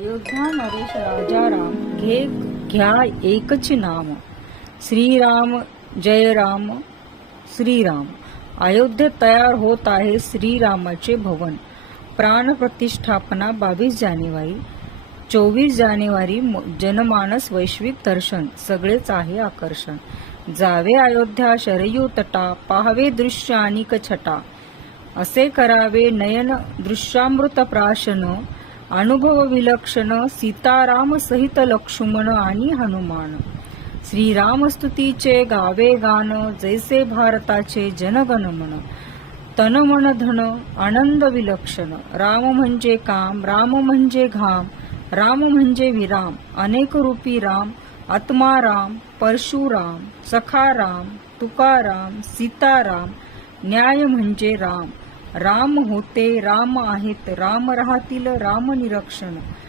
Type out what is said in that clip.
अयोध्या नरेश राजा राम घ्या एकच नाम, श्रीराम जय राम श्रीराम. अयोध्येत तयार होत आहे श्रीरामाचे भवन. प्राण प्रतिष्ठापना 22 जानेवारी. 24 जानेवारी जनमानस वैश्विक दर्शन. सगळेच आहे आकर्षण. जावे अयोध्या शरयू तटा, पाहावे दृश्य अनिक छटा. असे करावे नयन दृश्यामृत प्राशन, अनुभव विलक्षण सीताराम सहित लक्ष्मण आणि हनुमान. श्रीरामस्तुतीचे गावे गान, जैसे भारताचे जनगणमन. तन मन धन आनंद विलक्षण, राम म्हणजे काम, राम म्हणजे घाम, राम म्हणजे विराम. अनेक रूपी राम, आत्मा राम, परशुराम, सखा राम, तुकाराम, सीताराम. न्याय म्हणजे राम, राम होते राम आहेत, राम राहतील राम निरक्षण.